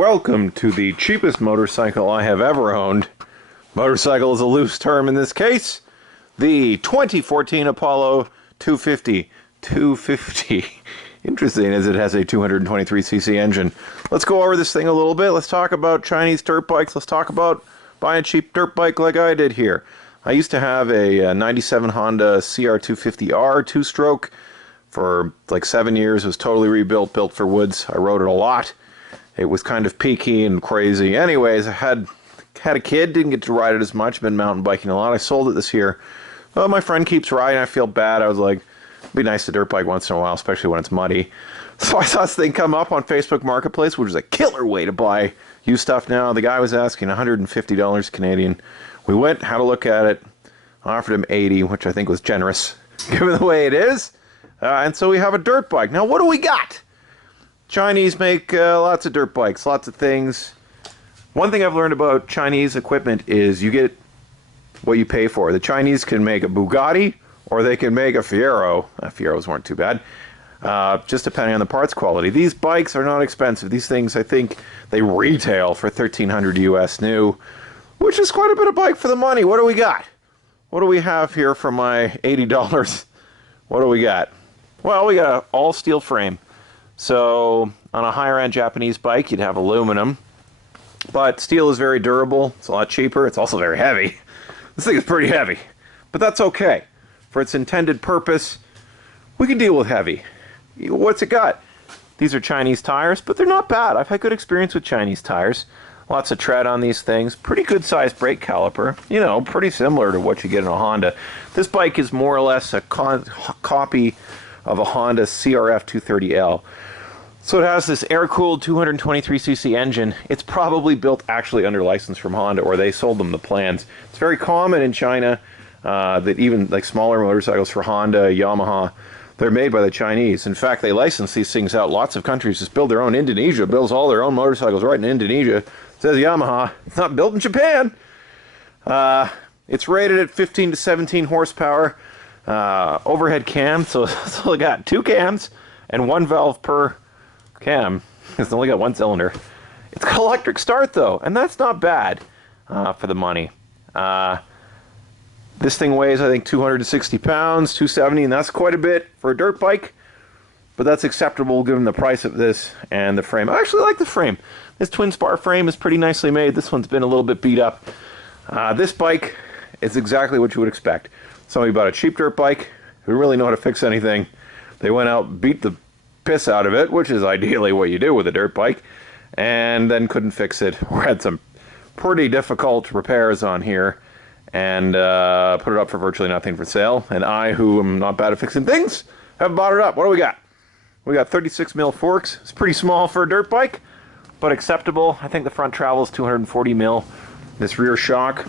Welcome to the cheapest motorcycle I have ever owned. Motorcycle is a loose term in this case. The 2014 Apollo 250. 250. Interesting as it has a 223cc engine. Let's go over this thing a little bit. Let's talk about Chinese dirt bikes. Let's talk about buying a cheap dirt bike like I did here. I used to have a 97 Honda CR250R 2-stroke for like 7 years. It was totally rebuilt, built for woods. I rode it a lot. It was kind of peaky and crazy. Anyways, I had a kid, didn't get to ride it as much, been mountain biking a lot. I sold it this year. Well, my friend keeps riding, I feel bad. I was like, it'd be nice to dirt bike once in a while, especially when it's muddy. So I saw this thing come up on Facebook Marketplace, which is a killer way to buy used stuff now. The guy was asking $150 Canadian. We went, had a look at it, offered him $80, which I think was generous, given the way it is. And so we have a dirt bike. Now, what do we got? Chinese make lots of dirt bikes, lots of things. One thing I've learned about Chinese equipment is you get what you pay for. The Chinese can make a Bugatti or they can make a Fiero. Fieros weren't too bad, just depending on the parts quality. These bikes are not expensive. These things, I think, they retail for $1,300 US new, which is quite a bit of bike for the money. What do we got? What do we have here for my $80? What do we got? Well, we got an all-steel frame. So on a higher-end Japanese bike, you'd have aluminum. But steel is very durable. It's a lot cheaper. It's also very heavy. This thing is pretty heavy. But that's okay. For its intended purpose, we can deal with heavy. What's it got? These are Chinese tires, but they're not bad. I've had good experience with Chinese tires. Lots of tread on these things. Pretty good-sized brake caliper. You know, pretty similar to what you get in a Honda. This bike is more or less a copy of a Honda CRF 230L. So it has this air-cooled 223cc engine. It's probably built actually under license from Honda, or they sold them the plans. It's very common in China that even like smaller motorcycles for Honda, Yamaha, they're made by the Chinese. In fact, they license these things out. Lots of countries just build their own. Indonesia builds all their own motorcycles right in Indonesia. It says Yamaha. It's not built in Japan. It's rated at 15 to 17 horsepower. Overhead cam, so it's only got 2 cams and 1 valve per cam. It's only got 1 cylinder. It's got electric start though, and that's not bad for the money. This thing weighs, I think, 260 pounds, 270, and that's quite a bit for a dirt bike, but that's acceptable given the price of this and the frame. I actually like the frame. This twin spar frame is pretty nicely made. This one's been a little bit beat up. This bike is exactly what you would expect. Somebody bought a cheap dirt bike who really know how to fix anything. They went out, beat the piss out of it, which is ideally what you do with a dirt bike, and then couldn't fix it, or had some pretty difficult repairs on here, and put it up for virtually nothing for sale. And I, who am not bad at fixing things, have bought it up. What do we got? We got 36 mil forks. It's pretty small for a dirt bike, but acceptable. I think the front travel is 240 mil. This rear shock,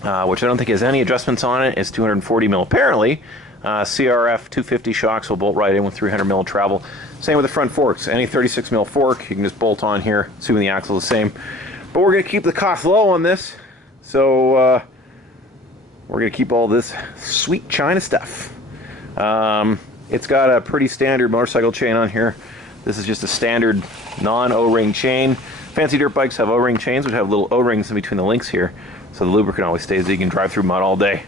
which I don't think has any adjustments on it, is 240 mil apparently. CRF 250 shocks will bolt right in with 300 mil travel. Same with the front forks. Any 36 mil fork, you can just bolt on here, assuming the axle is the same. But we're going to keep the cost low on this, so we're going to keep all this sweet China stuff. It's got a pretty standard motorcycle chain on here. This is just a standard non-O-ring chain. Fancy dirt bikes have O-ring chains, which have little O-rings in between the links here, so the lubricant always stays so you can drive through mud all day.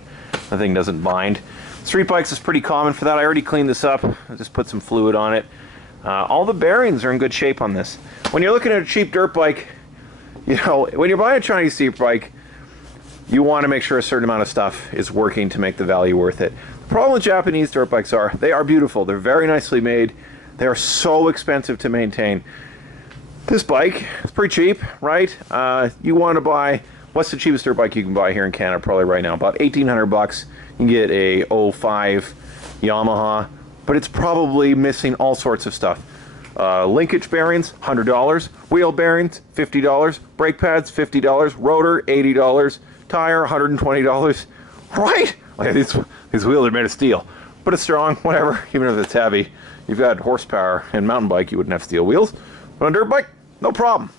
The thing doesn't bind. Street bikes is pretty common for that. I already cleaned this up. I just put some fluid on it. All the bearings are in good shape on this. When you're looking at a cheap dirt bike, you know, when you're buying a Chinese dirt bike, you want to make sure a certain amount of stuff is working to make the value worth it. The problem with Japanese dirt bikes are, they are beautiful. They're very nicely made. They are so expensive to maintain. This bike is pretty cheap, right? You want to buy, what's the cheapest dirt bike you can buy here in Canada probably right now? About 1,800 bucks. You can get a 05 Yamaha, but it's probably missing all sorts of stuff. Linkage bearings, $100. Wheel bearings, $50. Brake pads, $50. Rotor, $80. Tire, $120. Right? Like these wheels are made of steel, but it's strong, whatever, even if it's heavy. You've got horsepower. In mountain bike, you wouldn't have steel wheels, but on dirt bike, no problem.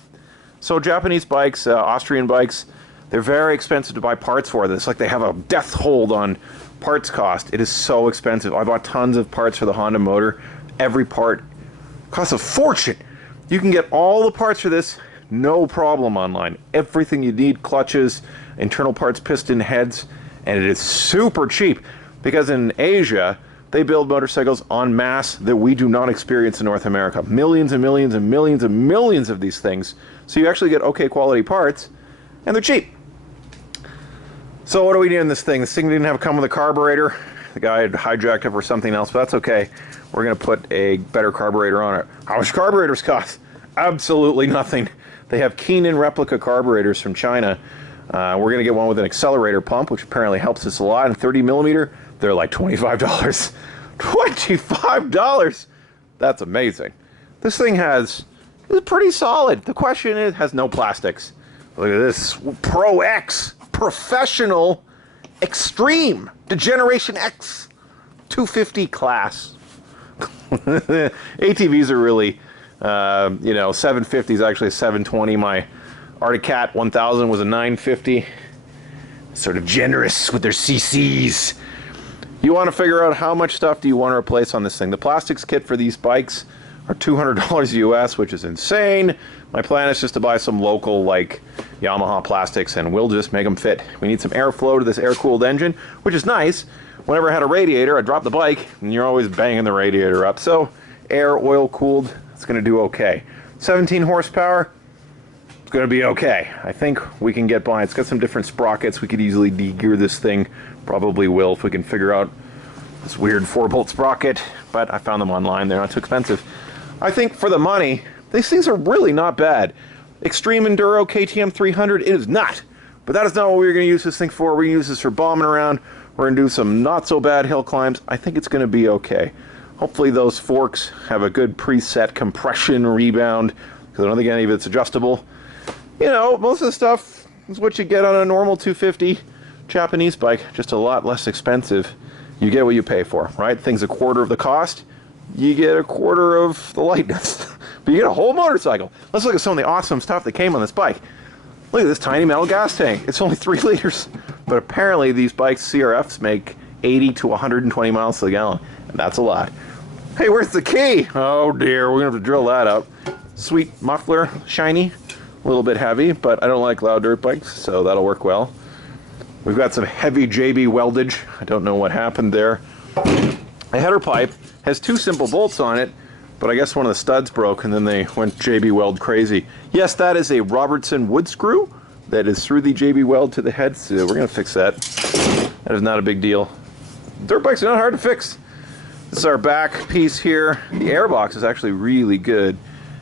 So Japanese bikes, Austrian bikes, they're very expensive to buy parts for this. Like they have a death hold on parts cost. It is so expensive. I bought tons of parts for the Honda motor. Every part costs a fortune. You can get all the parts for this no problem online. Everything you need, clutches, internal parts, piston heads, and it is super cheap because in Asia, they build motorcycles en masse that we do not experience in North America. Millions and millions and millions and millions of these things. So you actually get okay quality parts, and they're cheap. So what do we need in this thing? This thing didn't have come with a carburetor. The guy had hijacked it for something else, but that's okay. We're going to put a better carburetor on it. How much carburetors cost? Absolutely nothing. They have Keenan replica carburetors from China. We're going to get one with an accelerator pump, which apparently helps us a lot. And 30 millimeter, they're like $25. $25! That's amazing. This thing is pretty solid. The question is, it has no plastics. Look at this. Pro X. Professional Extreme. Degeneration X. 250 class. ATVs are really, 750 is actually a 720. My Arctic Cat 1000 was a 950. Sort of generous with their CCs. You want to figure out how much stuff do you want to replace on this thing. The plastics kit for these bikes are $200 US, which is insane. My plan is just to buy some local, like, Yamaha plastics, and we'll just make them fit. We need some airflow to this air-cooled engine, which is nice. Whenever I had a radiator, I'd drop the bike, and you're always banging the radiator up. So, air, oil-cooled, it's going to do okay. 17 horsepower, it's going to be okay. I think we can get by. It's got some different sprockets. We could easily de-gear this thing. Probably will if we can figure out this weird 4-bolt sprocket, but I found them online. They're not too expensive. I think for the money, these things are really not bad. Extreme Enduro KTM 300, it is not. But that is not what we're going to use this thing for. We're going to use this for bombing around. We're going to do some not so bad hill climbs. I think it's going to be okay. Hopefully those forks have a good preset compression rebound, because I don't think any of it's adjustable. You know, most of the stuff is what you get on a normal 250 Japanese bike, just a lot less expensive. You get what you pay for, right? Things a quarter of the cost, you get a quarter of the lightness. But you get a whole motorcycle. Let's look at some of the awesome stuff that came on this bike. Look at this tiny metal gas tank. It's only 3 liters. But apparently these bikes, CRFs, make 80 to 120 miles to the gallon. And that's a lot. Hey, where's the key? Oh dear, we're going to have to drill that out. Sweet muffler, shiny, a little bit heavy, but I don't like loud dirt bikes, so that'll work well. We've got some heavy JB weldage. I don't know what happened there. A header pipe has 2 simple bolts on it, but I guess one of the studs broke and then they went JB Weld crazy. Yes, that is a Robertson wood screw that is through the JB Weld to the head, so we're going to fix that. That is not a big deal. Dirt bikes are not hard to fix. This is our back piece here. The Airbox is actually really good.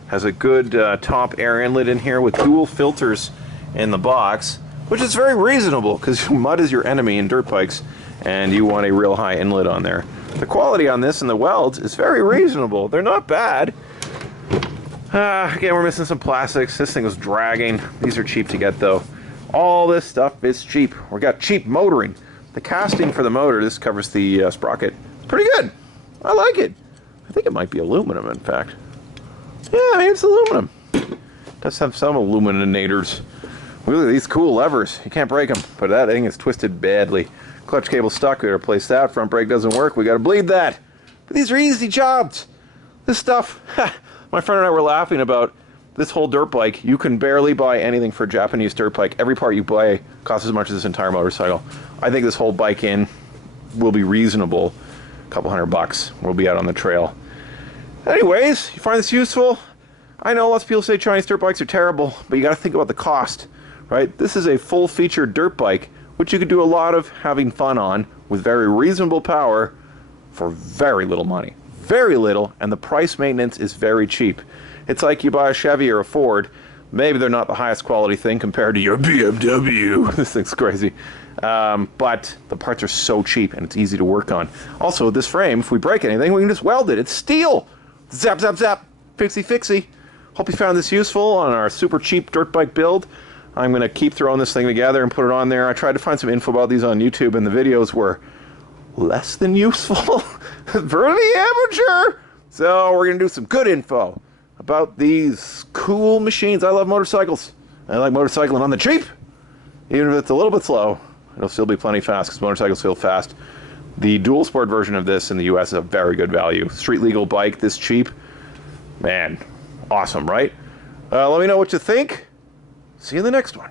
Has a good top air inlet in here with dual filters in the box, which is very reasonable because mud is your enemy in dirt bikes and you want a real high inlet on there. The quality on this and the welds is very reasonable. They're not bad. Again, we're missing some plastics. This thing was dragging. These are cheap to get though. All this stuff is cheap. We got cheap motoring. The casting for the motor, this covers the sprocket. It's pretty good. I like it. I think it might be aluminum, in fact. Yeah, I mean, it's aluminum. It does have some aluminators. Look at these cool levers. You can't break them, but that thing is twisted badly. Clutch cable stuck, we gotta replace that. Front brake doesn't work, we gotta bleed that. But these are easy jobs. This stuff, my friend and I were laughing about this whole dirt bike. You can barely buy anything for a Japanese dirt bike. Every part you buy costs as much as this entire motorcycle. I think this whole bike in will be reasonable. A couple $100. We'll be out on the trail. Anyways, you find this useful? I know lots of people say Chinese dirt bikes are terrible, but you gotta think about the cost, right? This is a full-featured dirt bike, which you could do a lot of having fun on with very reasonable power for very little money. Very little, and the price maintenance is very cheap. It's like you buy a Chevy or a Ford. Maybe they're not the highest quality thing compared to your BMW. This thing's crazy. But the parts are so cheap and it's easy to work on. Also, this frame, if we break anything, we can just weld it. It's steel. Zap, zap, zap. Fixie, fixie. Hope you found this useful on our super cheap dirt bike build. I'm going to keep throwing this thing together and put it on there. I tried to find some info about these on YouTube, and the videos were less than useful for the amateur. So we're going to do some good info about these cool machines. I love motorcycles. I like motorcycling on the cheap. Even if it's a little bit slow, it'll still be plenty fast because motorcycles feel fast. The dual sport version of this in the US is a very good value. Street legal bike this cheap. Man, awesome, right? Let me know what you think. See you in the next one.